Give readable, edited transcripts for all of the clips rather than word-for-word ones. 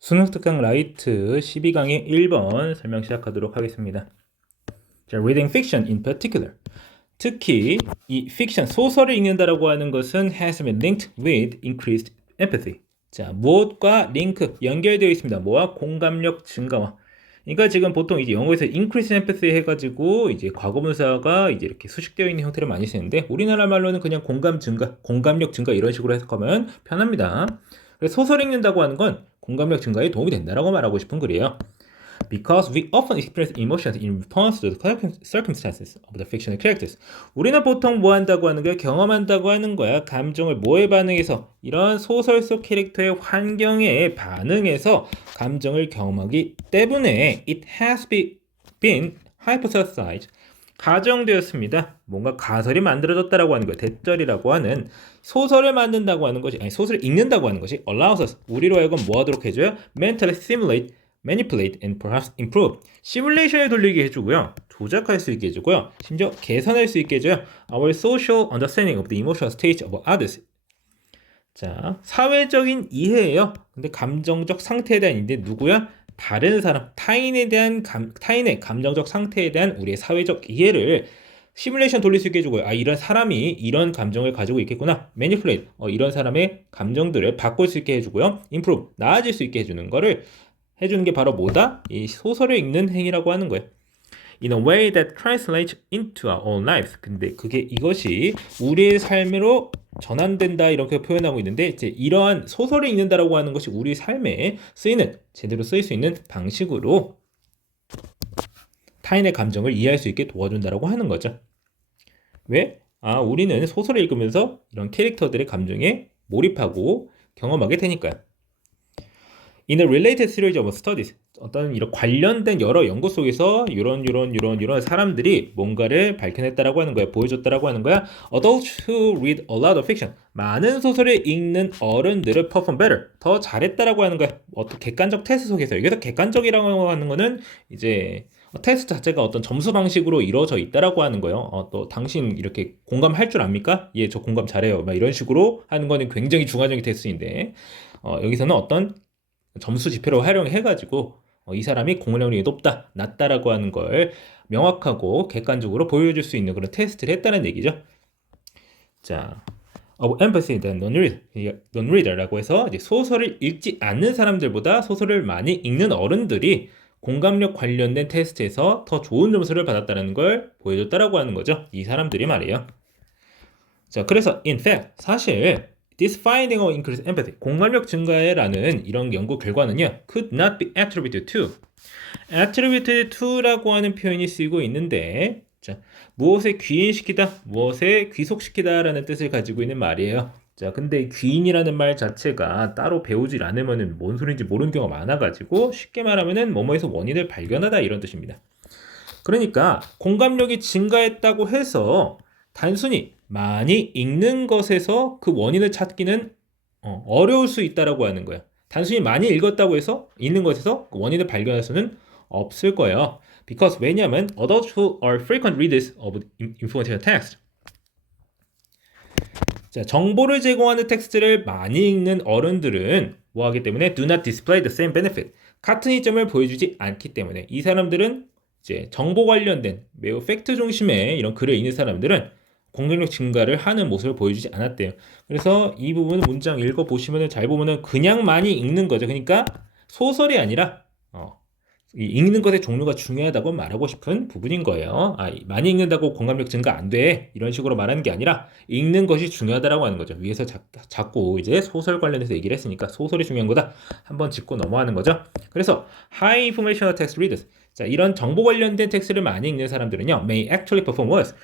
수능 특강 라이트 12강의 1번 설명 시작하도록 하겠습니다. 자, reading fiction in particular. 특히 이 fiction, 소설을 읽는다라고 하는 것은 has been linked with increased empathy. 자, 무엇과 링크, 연결되어 있습니다. 뭐와? 공감력 증가와. 그러니까 지금 보통 이제 영어에서 increase empathy 해가지고 이제 과거분사가 이제 이렇게 수식되어 있는 형태를 많이 쓰는데 우리나라 말로는 그냥 공감 증가, 공감력 증가 이런 식으로 해석하면 편합니다. 그래서 소설 읽는다고 하는 건 공감력 증가에 도움이 된다라고 말하고 싶은 글이에요. Because we often experience emotions in response to the circumstances of the fictional characters. 우리는 보통 뭐 한다고 하는 거야? 경험한다고 하는 거야. 감정을 뭐에 반응해서? 이런 소설 속 캐릭터의 환경에 반응해서 감정을 경험하기 때문에 it has been hypothesized. 가정되었습니다. 뭔가 가설이 만들어졌다라고 하는 거예요. 대절이라고 하는 소설을 만든다고 하는 것이 아니 소설을 읽는다고 하는 것이 allows us 우리로 하여금 뭐 하도록 해줘요? mentally simulate, manipulate and perhaps improve. 시뮬레이션을 돌리게 해주고요. 조작할 수 있게 해주고요. 심지어 개선할 수 있게 해줘요. Our social understanding of the emotional state of others. 자, 사회적인 이해예요. 근데 감정적 상태에 대한 인데 누구야? 다른 사람, 타인의 감정적 상태에 대한 우리의 사회적 이해를 시뮬레이션 돌릴 수 있게 해주고요. 아, 이런 사람이 이런 감정을 가지고 있겠구나. manipulate, 이런 사람의 감정들을 바꿀 수 있게 해주고요. improve, 나아질 수 있게 해주는 거를 해주는 게 바로 뭐다? 이 소설을 읽는 행위라고 하는 거예요. In a way that translates into our own lives. 근데 이것이 우리의 삶으로 전환된다 이렇게 표현하고 있는데 이제 이러한 소설을 읽는다라고 하는 것이 우리 삶에 제대로 쓰일 수 있는 방식으로 타인의 감정을 이해할 수 있게 도와준다라고 하는 거죠. 왜? 아, 우리는 소설을 읽으면서 이런 캐릭터들의 감정에 몰입하고 경험하게 되니까요. In a related series of studies, 어떤 이런 관련된 여러 연구 속에서 이런 사람들이 뭔가를 밝혀냈다라고 하는 거야, 보여줬다라고 하는 거야. Adults who read a lot of fiction, 많은 소설을 읽는 어른들을 perform better, 더 잘했다라고 하는 거야. 어떤 객관적 테스트 속에서 여기서 객관적이라고 하는 거는 이제 테스트 자체가 어떤 점수 방식으로 이루어져 있다라고 하는 거예요. 또 당신 이렇게 공감할 줄 압니까? 예, 저 공감 잘해요. 막 이런 식으로 하는 거는 굉장히 중간적인 테스트인데 여기서는 어떤 점수 지표로 활용해가지고 이 사람이 공감력이 높다, 낮다라고 하는 걸 명확하고 객관적으로 보여줄 수 있는 그런 테스트를 했다는 얘기죠. 자, of empathy than non-reader라고 해서 이제 소설을 읽지 않는 사람들보다 소설을 많이 읽는 어른들이 공감력 관련된 테스트에서 더 좋은 점수를 받았다는 걸 보여줬다라고 하는 거죠. 이 사람들이 말이에요. 자, 그래서 in fact 사실 This finding of increased empathy, 공감력 증가라는 이런 연구 결과는요, could not be attributed to. attributed to라고 하는 표현이 쓰이고 있는데, 자, 무엇에 귀인시키다, 무엇에 귀속시키다라는 뜻을 가지고 있는 말이에요. 자, 근데 귀인이라는 말 자체가 따로 배우질 않으면은 뭔 소리인지 모르는 경우가 많아가지고 쉽게 말하면은 뭐뭐에서 원인을 발견하다 이런 뜻입니다. 그러니까 공감력이 증가했다고 해서 단순히 많이 읽는 것에서 그 원인을 찾기는 어려울 수 있다라고 하는 거야. 단순히 많이 읽었다고 해서 읽는 것에서 그 원인을 발견할 수는 없을 거예요. Because 왜냐하면 adults who are frequent readers of influential text. 자, 정보를 제공하는 텍스트를 많이 읽는 어른들은 뭐 하기 때문에 do not display the same benefit. 같은 이점을 보여주지 않기 때문에 이 사람들은 이제 정보 관련된 매우 팩트 중심의 이런 글을 읽는 사람들은 공격력 증가를 하는 모습을 보여주지 않았대요. 그래서 이 부분 문장 읽어보시면 잘 보면은 그냥 많이 읽는 거죠. 그러니까 소설이 아니라 이 읽는 것의 종류가 중요하다고 말하고 싶은 부분인 거예요. 아, 많이 읽는다고 공감력 증가 안 돼. 이런 식으로 말하는 게 아니라 읽는 것이 중요하다라고 하는 거죠. 위에서 자꾸 이제 소설 관련해서 얘기를 했으니까 소설이 중요한 거다. 한번 짚고 넘어가는 거죠. 그래서 high informational text readers. 자, 이런 정보 관련된 텍스트를 많이 읽는 사람들은요, may actually perform worse.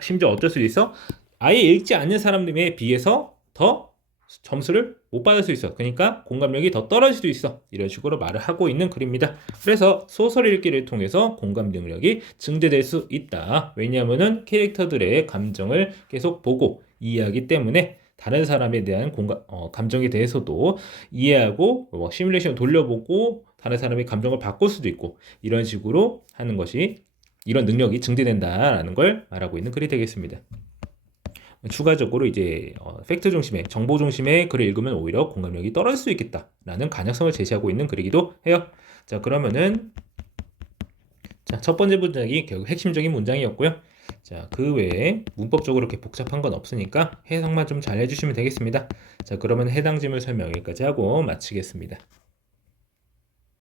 심지어 어쩔 수도 있어. 아예 읽지 않는 사람들에 비해서 더 점수를 못 받을 수 있어. 그러니까 공감력이 더 떨어질 수도 있어. 이런 식으로 말을 하고 있는 글입니다. 그래서 소설 읽기를 통해서 공감 능력이 증대될 수 있다. 왜냐하면은 캐릭터들의 감정을 계속 보고 이해하기 때문에 다른 사람에 대한 감정에 대해서도 이해하고 시뮬레이션 돌려보고 다른 사람의 감정을 바꿀 수도 있고 이런 식으로 하는 것이 이런 능력이 증대된다라는 걸 말하고 있는 글이 되겠습니다. 추가적으로 이제 팩트 중심의 정보 중심의 글을 읽으면 오히려 공감력이 떨어질 수 있겠다라는 가능성을 제시하고 있는 글이기도 해요. 자, 그러면은 자, 첫 번째 문장이 결국 핵심적인 문장이었고요. 자, 그 외에 문법적으로 그렇게 복잡한 건 없으니까 해석만 좀 잘 해주시면 되겠습니다. 자, 그러면 해당 지문 설명 여기까지 하고 마치겠습니다.